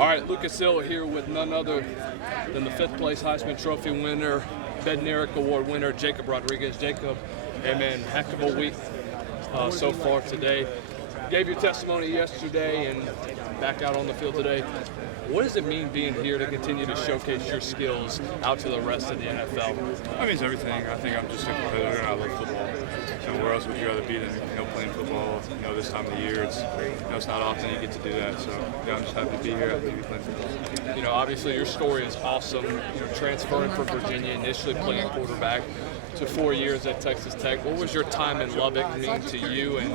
All right, Lucas Hill here with none other than the fifth place Heisman Trophy winner, Bednarik Award winner, Jacob Rodriguez. Jacob, hey man, heck of a week so far today. Gave your testimony yesterday and back out on the field today. What does it mean being here to continue to showcase your skills out to the rest of the NFL? It means everything. I think I'm just a competitor and I love football. Where else would you rather be than playing football? This time of the year, it's not often you get to do that. So I'm just happy to be here. Happy to be playing football. Obviously your story is awesome. Transferring from Virginia, initially playing quarterback, to 4 years at Texas Tech. What was your time in Lubbock mean to you, and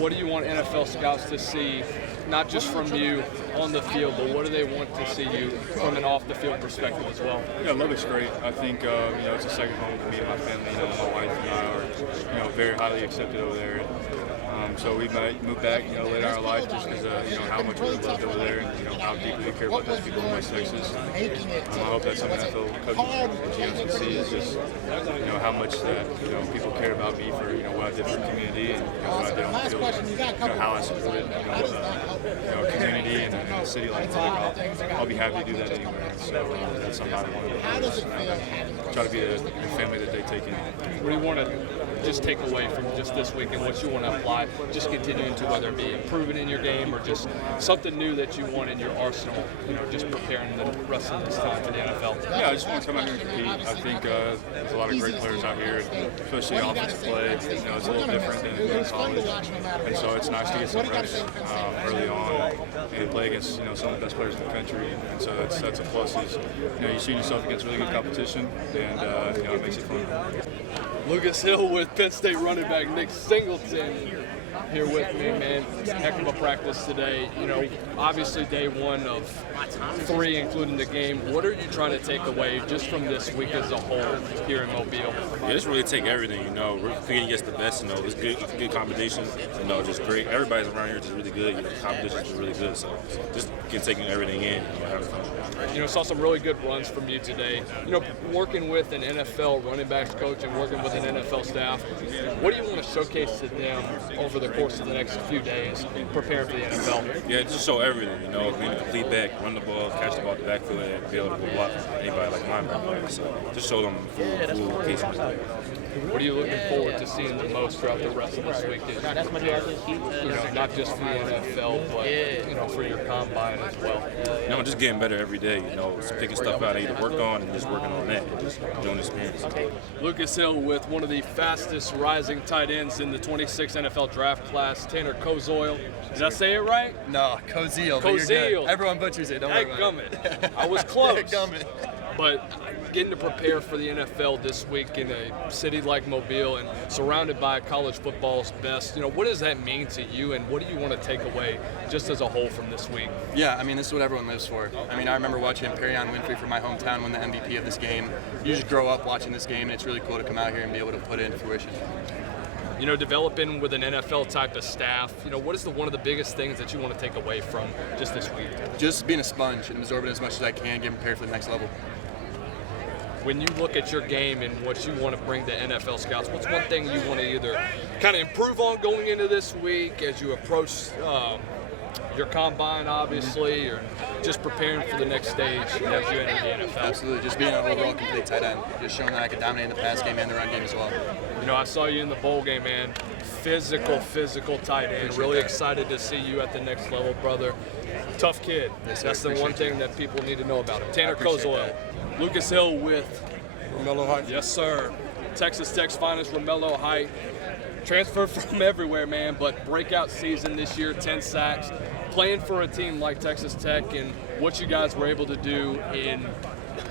what do you want NFL scouts to see, not just from you on the field, but what do they want to see you from an off-the-field perspective as well? Yeah, Lubbock's great. I think it's a second home to me and my family. My wife and I are very highly accepted over there. So we might move back, later in our life, just because how much we loved over there and how deeply we care about those people in West Texas. I hope that's something NFL coaches and GMs can see is just how much that people care about me for what I did for the community and what I did on the field, and how I supported a community and a city like Lubbock. I'll be happy to do that anywhere. So that's something I want to try to be the family that they take in. What do you want to just take away from just this week and what you want to apply, just continuing to, whether it be improving in your game or just something new that you want in your arsenal, just preparing the rest of this time for the NFL? Yeah, I just want to come out here and compete. I think there's a lot of great players out here, especially offensive play. It's a little different than in college, and so it's nice to get some reps early on and play against some of the best players in the country. And so that's a plus. Is you see yourself against really good competition, and it makes it fun. Lucas Hill with Penn State running back Nick Singleton here with me, man. Heck of a practice today. Obviously day one of 3, including the game. What are you trying to take away just from this week as a whole here in Mobile? Yeah, just really take everything. We're competing against the best. It's good competition. Just great. Everybody's around here just really good. The competition is really good. So just taking everything in, having fun. Saw some really good runs from you today. Working with an NFL running backs coach and working with an NFL staff, what do you want to showcase to them over the course of the next few days preparing for the NFL? Yeah, just show everything, being a complete back, run the ball, catch the ball at the backfield, and be able to block anybody like linebacker. So just show them full case. What are you looking forward to seeing the most throughout the rest of this week? Not just for the NFL, but for your combine as well. Just getting better every day. Just picking stuff out I need to work on and just working on that, and just doing experience. Lucas Hill with one of the fastest rising tight ends in the 26 NFL draft class, Tanner Kozoil. Did I say it right? No, Koziel. Koziel. Everyone butchers it. Don't worry about it. I was close. Gummit. But getting to prepare for the NFL this week in a city like Mobile and surrounded by college football's best, what does that mean to you, and what do you want to take away just as a whole from this week? Yeah, this is what everyone lives for. I remember watching Perion Winfrey from my hometown win the MVP of this game. You just grow up watching this game, and it's really cool to come out here and be able to put it into fruition. Developing with an NFL type of staff, what is one of the biggest things that you want to take away from just this week? Just being a sponge and absorbing as much as I can, getting prepared for the next level. When you look at your game and what you want to bring to NFL scouts, what's one thing you want to either kind of improve on going into this week as you approach your combine, obviously, or just preparing for the next stage as you enter the NFL? Absolutely, just being an overall complete tight end, just showing that I could dominate in the pass game and the run game as well. I saw you in the bowl game, man. Physical tight end. Really excited to see you at the next level, brother. Tough kid. Yes, that's the one thing that people need to know about him. Tanner Kozoil. Lucas Hill with Romello Height. Yes, sir. Texas Tech's finest, Romello Height. Transferred from everywhere, man, but breakout season this year, 10 sacks. Playing for a team like Texas Tech and what you guys were able to do in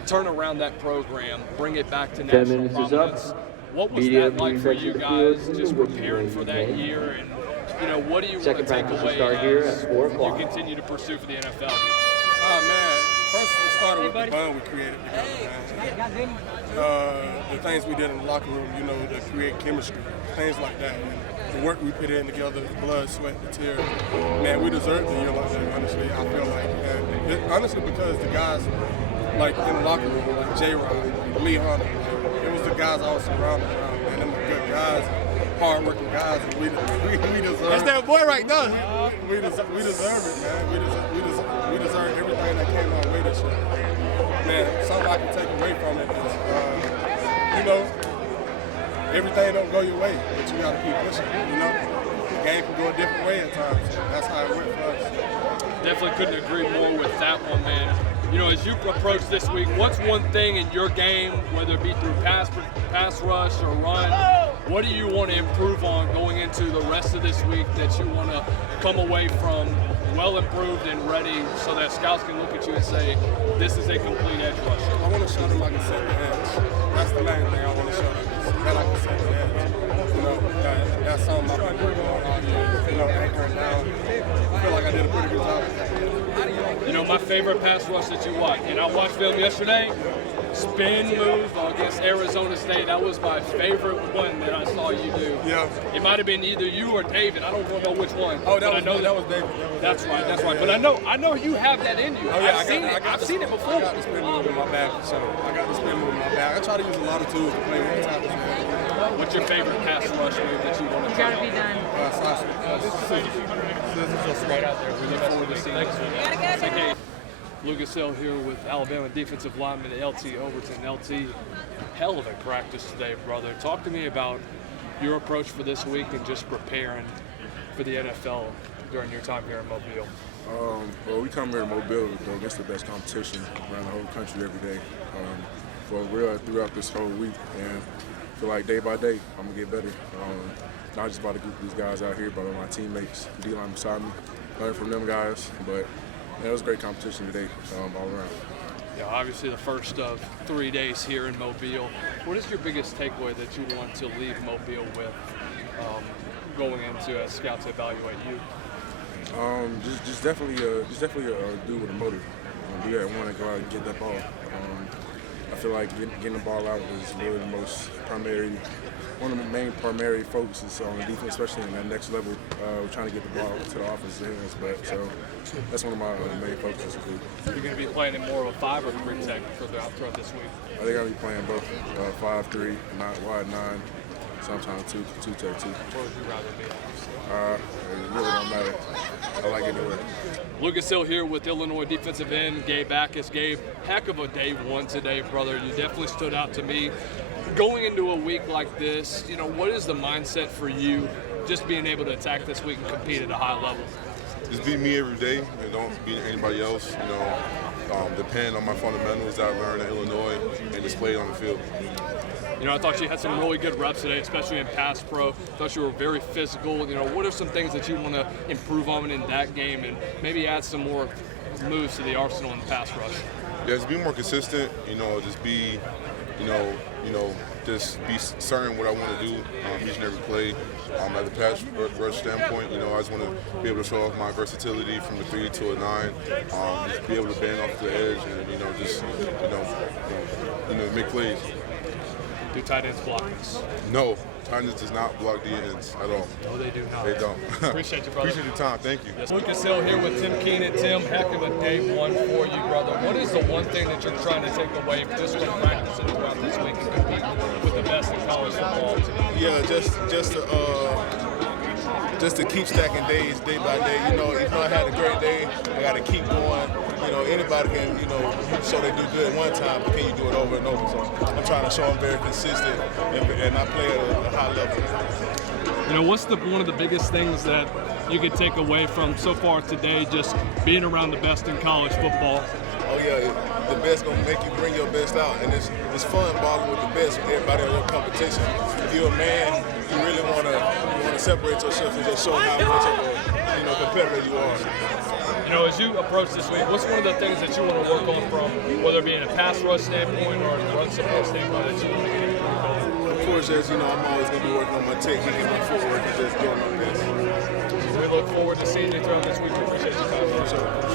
turn around that program, bring it back to national prominence. What was that like for you guys, just preparing for that year, and what do you want to take away as you continue to pursue for the NFL? First, it started with the bond we created together, man. The things we did in the locker room, to create chemistry, things like that. The work we put in together, the blood, sweat, the tears. Man, we deserved a year like that, honestly, I feel like. And honestly, because the guys, like in the locker room, like J-Rod, Lee Hunter, it was the guys I was surrounded around, man. Them were good guys, hard-working guys, and we deserve it. That's that boy right now. We deserve it, man. We deserve everything. I can take away from it is, you know, everything don't go your way, but you got to keep pushing. You know, the game can go a different way at times. That's how it went for us. Definitely couldn't agree more with that one, man. You know, as you approach this week, what's one thing in your game, whether it be through pass rush or run, what do you want to improve on going into the rest of this week that you want to come away from well improved and ready so that scouts can look at you and say, this is a complete edge rusher? I want to show them I can set the edge. That's the main thing I want to show them, that I can set the edge. You know, that's something I've been working on all year. You know, anchoring down. I feel like I did a pretty good job. You know, my favorite pass rush that you watched, and I watched film yesterday, spin move against Arizona State. That was my favorite one that I saw you do. Yeah. It might have been either you or David. I don't know which one. Oh, that but was David. That's right. That's right. Yeah, But I know you have that in you. Oh, yeah, I've seen it before. I got the spin move in my bag for sure. I got the spin move in my bag. I try to use a lot of tools to play one tackle. What's your favorite pass rush move that you want to try? Gotta be done. Right out there. We look forward to seeing this one. Okay. Lucas Hill here with Alabama defensive lineman LT Overton. LT, hell of a practice today, brother. Talk to me about your approach for this week and just preparing for the NFL during your time here in Mobile. Well, we come here to Mobile to go against the best competition around the whole country every day. For real throughout this whole week, and I feel like day by day I'm gonna get better. Not just by the group of these guys out here, but on my teammates, D-line beside me, learn from them guys. But it was a great competition today, all around. Yeah, obviously the first of 3 days here in Mobile. What is your biggest takeaway that you want to leave Mobile with going into as scouts evaluate you? Just definitely do with a motive. You want to go out and get that ball. I feel like getting the ball out is really the most one of the main primary focuses on the defense, especially in that next level. We're trying to get the ball to the offensive hands, but so that's one of my main focuses. You're going to be playing in more of a 5 or 3 tech throughout this week? I think I'll be playing both 5-3, wide 9, sometimes 2 tech 2. Where would you rather be? It really don't matter. I like it anyway. Lucas Hill here with Illinois defensive end Gabe Backus. Gabe, heck of a day one today, brother. You definitely stood out to me. Going into a week like this, you know, what is the mindset for you just being able to attack this week and compete at a high level? Just be me every day and don't be anybody else, you know, depend on my fundamentals that I learned at Illinois and display it on the field. You know, I thought you had some really good reps today, especially in pass pro. Thought you were very physical. You know, what are some things that you want to improve on in that game and maybe add some more moves to the arsenal in the pass rush? Yeah, just be more consistent, you know, just be, just be certain what I want to do each and every play. At the pass rush standpoint, you know, I just want to be able to show off my versatility from the 3 to a 9, just be able to bend off the edge and, you know, just, make plays. Do tight ends block this? No, tight ends does not block the ends at all. No, they do not. They don't. Appreciate you, brother. Appreciate your time. Thank you. Yes. Lucas Hill here with Tim Keenan. Tim, heck of a day one for you, brother. What is the one thing that you're trying to take away just from practicing throughout this week and compete with the best in college football? Yeah, just to keep stacking days, day by day. You know, if I had a great day, I got to keep going. You know, anybody can, show they do good one time, but can you do it over and over? So I'm trying to show I'm very consistent, and I play at a high level. You know, what's one of the biggest things that you could take away from so far today, just being around the best in college football? Oh yeah, the best gonna make you bring your best out, and it's fun balling with the best with everybody in your competition. If you're a man, you really wanna separate yourself and just show how much of a competitor you are. You know, as you approach this week, what's one of the things that you want to work on from, whether it be in a pass rush standpoint or a run support standpoint, that you want to get improved on? Of course, as you know, I'm always gonna be working on my technique and my footwork and just doing my best. We look forward to seeing you throughout this week. We appreciate your time.